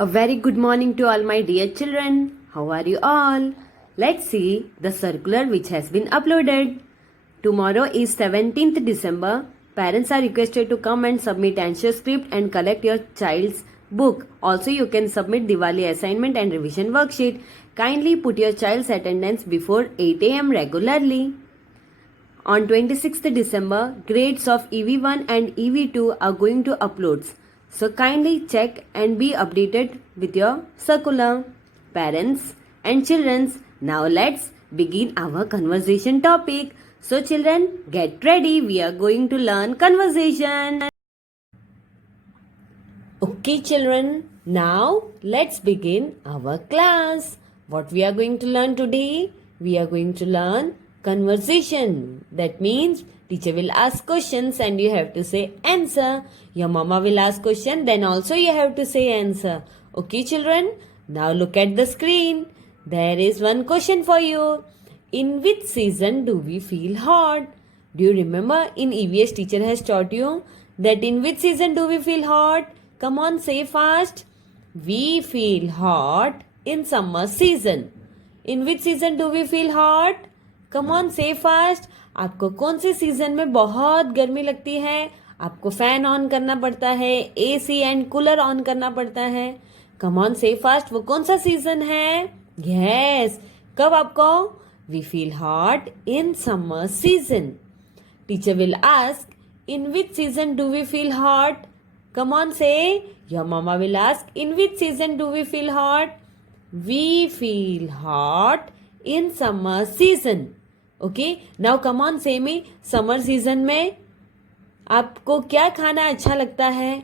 A very good morning to all my dear children. How are you all? Let's see the circular which has been uploaded. Tomorrow is 17th December. Parents are requested to come and submit answer script and collect your child's book. Also, you can submit Diwali assignment and revision worksheet. Kindly put your child's attendance before 8 a.m. regularly. On 26th December, grades of EV1 and EV2 are going to uploads. So kindly check and be updated with your circular. Parents and children, now let's begin our conversation topic. So children, get ready. We are going to learn conversation. Okay children, now let's begin our class. What we are going to learn today? We are going to learn conversation. That means teacher will ask questions and you have to say answer. Your mama will ask question, then also you have to say answer. Okay children, now look at the screen. There is one question for you. In which season do we feel hot? Do you remember in EVS teacher has taught you that in which season do we feel hot? Come on, say fast. We feel hot in summer season. In which season do we feel hot? Come on, say fast. आपको कौन से season में बहुत गर्मी लगती है? आपको fan on करना पड़ता है, एसी एंड कूलर ऑन करना पड़ता है. कम ऑन से फास्ट, वो कौन सा सीजन है? यस, कब आपको? We feel hot in summer season. Teacher will ask, in which season do we feel hot? Come on say. Your मामा will ask, in which season do we feel hot? We feel hot in summer season. Okay, now come on say me. Summer season में आपको क्या खाना अच्छा लगता है?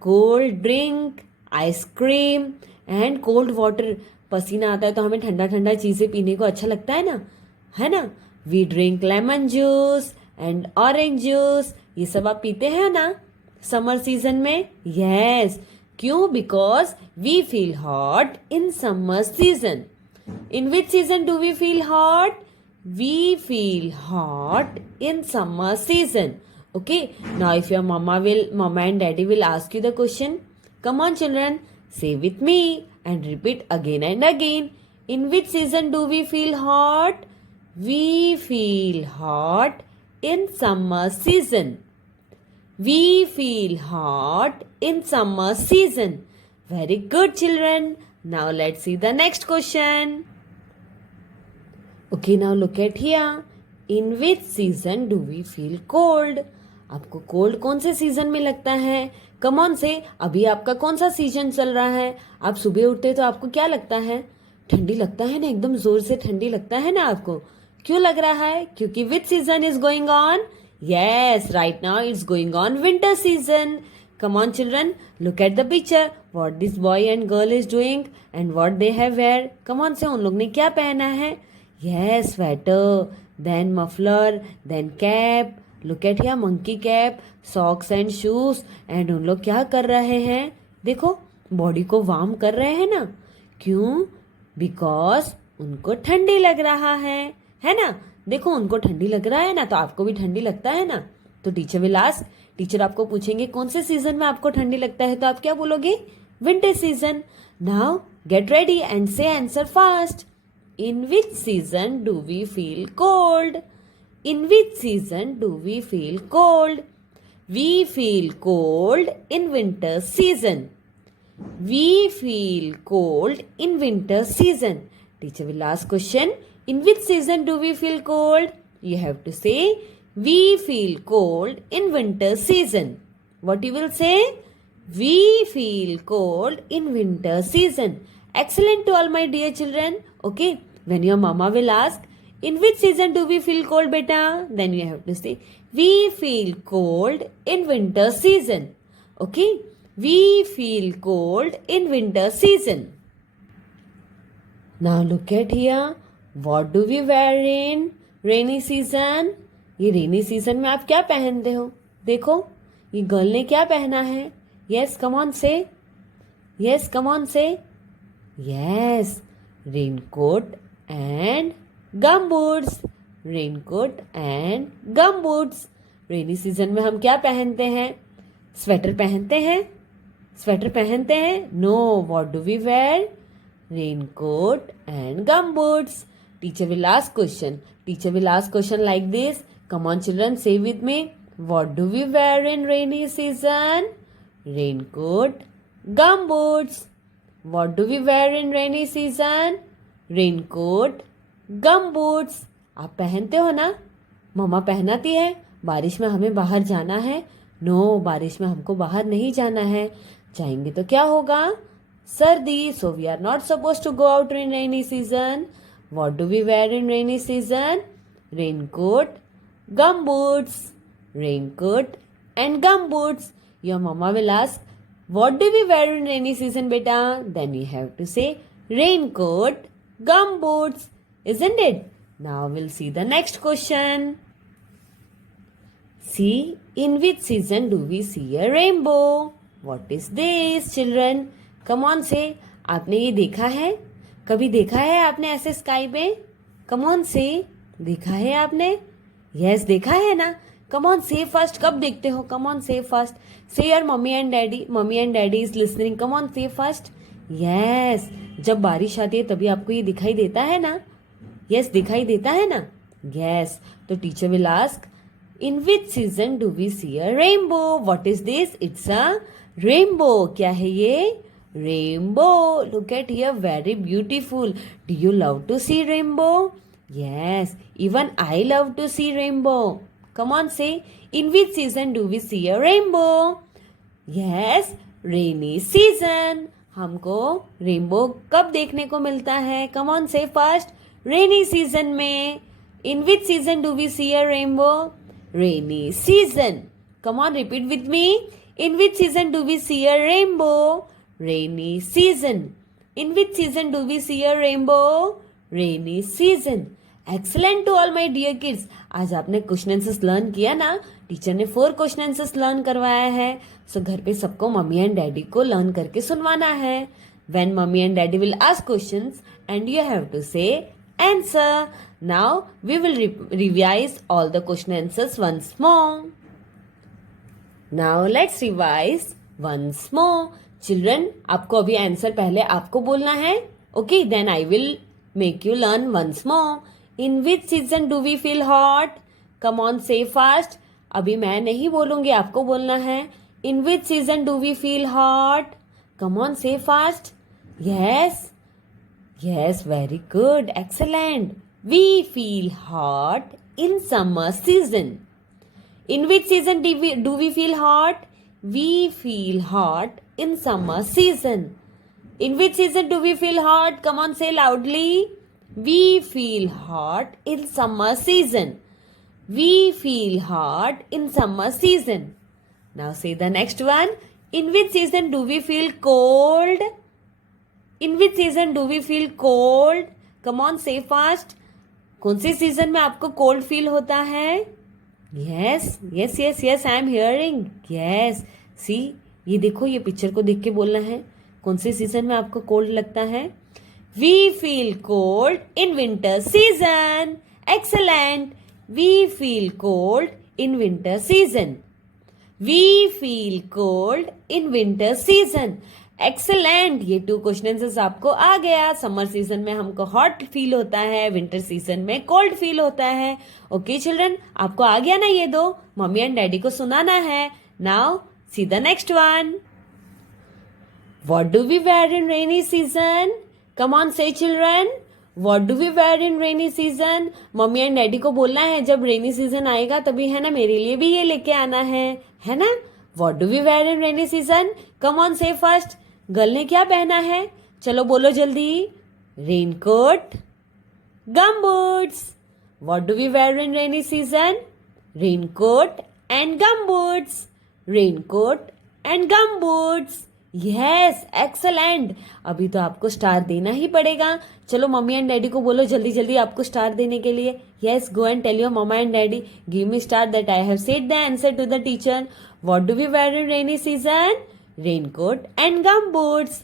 Cold drink, ice cream and cold water. पसीना आता है तो हमें ठंडा ठंडा चीजें पीने को अच्छा लगता है ना, है ना? We drink lemon juice and orange juice. ये सब आप पीते हैं ना समर सीजन में? यस. क्यों? Because we feel hot in summer season. In which season do we feel hot? We feel hot in summer season. Okay. Now if your mama and daddy will ask you the question, come on children, say with me and repeat again and again. In which season do we feel hot? We feel hot in summer season. We feel hot in summer season. Very good children. Now let's see the next question. Okay, now look at here. In which season do we feel cold? आपको cold कौन से season में लगता है? कम on से. अभी आपका कौन सा सीजन चल रहा है? आप सुबह उठते तो आपको क्या लगता है? ठंडी लगता है ना, एकदम जोर से ठंडी लगता है ना आपको. क्यों लग रहा है? क्योंकि विच season is going on? Yes, right now it's going on winter season. Come on children, look at the picture. What this boy and girl is doing and what they have wear. Come on से उन लोग ने क्या पहना है? Yes, sweater, then muffler, then cap. Look at here, monkey cap, socks and shoes. And उन लोग क्या कर रहे हैं? देखो, बॉडी को वार्म कर रहे हैं ना. क्यों? बिकॉज उनको ठंडी लग रहा है ना? देखो, उनको ठंडी लग रहा है ना, तो आपको भी ठंडी लगता है ना. तो टीचर विल आस्क, टीचर आपको पूछेंगे कौन से सीजन में आपको ठंडी लगता है, तो आप क्या बोलोगे? Winter season. Now get ready and say answer fast. In which season do we feel cold? In which season do we feel cold? We feel cold in winter season. We feel cold in winter season. Teacher will ask question. In which season do we feel cold? You have to say, we feel cold in winter season. What you will say? We feel cold in winter season. Excellent to all my dear children. Okay, when your mama will ask, in which season do we feel cold beta? Then you have to say, we feel cold in winter season. Okay, we feel cold in winter season. Now look at here. What do we wear in rainy season? ये rainy season में आप क्या पहनते हो? देखो, ये girl ने क्या पहना है? Yes, come on say. Yes, come on say. Yes, raincoat and gumboots. Raincoat and gumboots. Rainy season में हम क्या पहनते हैं? स्वेटर पहनते हैं. स्वेटर पहनते हैं? No. What do we wear? Raincoat and gumboots. Teacher will ask question. Teacher will ask question like this. Come on children, say with me. What do we wear in rainy season? Raincoat, gumboots. What do we wear in rainy season? Raincoat, gumboots. आप पहनते हो ना? मम्मा पहनाती है. बारिश में हमें बाहर जाना है? नो, बारिश में हमको बाहर नहीं जाना है. जाएंगे तो क्या होगा? सर्दी. So we are not supposed to go out in rainy season. What do we wear in rainy season? Raincoat, gumboots. Raincoat and gumboots. Your mama will ask, what do we wear in rainy season, beta? Then you have to say raincoat, gumboots. Isn't it? Now we'll see the next question. See, in which season do we see a rainbow? What is this, children? Come on से. आपने ये देखा है? कभी देखा है आपने ऐसे स्काई पे? कम ऑन से. देखा है आपने? यस, देखा है ना. कम ऑन से फर्स्ट. कब देखते हो? कम ऑन से फर्स्ट. से your mummy and daddy. Mummy and daddy is listening. Come on say first. Yes, जब बारिश आती है तभी आपको ये दिखाई देता है ना. यस, दिखाई देता है ना. यस, तो teacher will ask, in which season do we see a rainbow? What is this? It's a rainbow. क्या है ये? Rainbow. Look at here, very beautiful. Do you love to see rainbow? Yes, even I love to see rainbow. Come on, say, in which season do we see a rainbow? Yes, rainy season. हमको rainbow कब देखने को मिलता है? Come on, say first. Rainy season में. In which season do we see a rainbow? Rainy season. Come on, repeat with me. In which season do we see a rainbow? Rainy season. In which season do we see a rainbow? Rainy season. Excellent to all my dear kids. आज आपने question answers learn किया ना. Teacher ने 4 question answers learn करवाया है. सो घर पे सबको मम्मी एंड डैडी को लर्न करके सुनवाना है. When mummy and daddy will ask questions and you have to say answer. Now we will revise all the question answers once more. Now let's revise once more. Children, आपको अभी answer पहले आपको बोलना है. Okay, then I will make you learn once more. In which season do we feel hot? Come on, say fast. अभी मैं नहीं बोलूंगी, आपको बोलना है. In which season do we feel hot? Come on, say fast. Yes, yes, very good, excellent. We feel hot in summer season. In which season do we feel hot? We feel hot in summer season. In which season do we feel hot? Come on, say loudly. We feel hot in summer season. We feel hot in summer season. Now say the next one. In which season do we feel cold? In which season do we feel cold? Come on, say fast. कौन से season में आपको cold feel होता है? Yes, yes, yes, yes, I am hearing. Yes, see, ये देखो, ये picture को देख के बोलना है. कौन से सीजन में आपको कोल्ड लगता है? We feel cold in winter season. Excellent. We feel cold in winter season. We feel cold in winter season. Excellent. ये 2 क्वेश्चन आंसर्स आपको आ गया. समर सीजन में हमको हॉट फील होता है, विंटर सीजन में कोल्ड फील होता है. ओके चिल्ड्रन, आपको आ गया ना ये 2? मम्मी एंड डैडी को सुनाना है. Now see the next one. What do we wear in rainy season? Come on, say children. What do we wear in rainy season? Mummy and daddy को बोलना है, जब रेनी सीजन आएगा तभी है ना, मेरे लिए भी ये लेके आना है ना. What do we wear in rainy season? Come on, say first. Girl ने क्या पहना है? चलो बोलो जल्दी. Raincoat, gumboots. What do we wear in rainy season? Raincoat and gumboots. Raincoat and gumboots. Yes, excellent. अभी तो आपको स्टार देना ही पड़ेगा. चलो मम्मी एंड डैडी को बोलो जल्दी जल्दी आपको स्टार देने के लिए. Yes, go and tell your mama and daddy, give me star that I have said the answer to the teacher. What do we wear in rainy season? Raincoat and gumboots.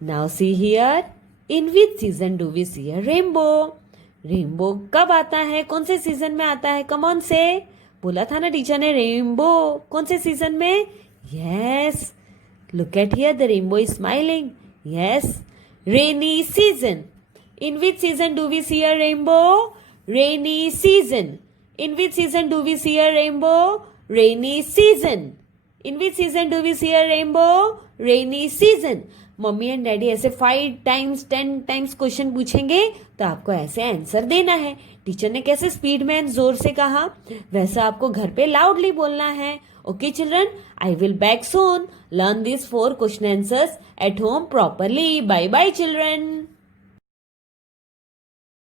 Now see here. In which season do we see a rainbow? Rainbow कब आता है? कौन से season में आता है? Come on say. बोला था ना टीचर ने, रेनबो कौन से सीजन में? Yes, Look at here, the rainbow is smiling. Yes. Rainy season. In which season do we see a rainbow? Rainy season. In which season do we see a rainbow? Rainy season. In which season do we see a rainbow? Rainy season. Mummy and daddy ऐसे 5 times 10 times question पूछेंगे तो आपको ऐसे answer देना है. Teacher ने कैसे speed में एंड जोर से कहा वैसा आपको घर पे लाउडली बोलना है. Okay children, I will back soon. Learn these 4 question answers at home properly. Bye bye children.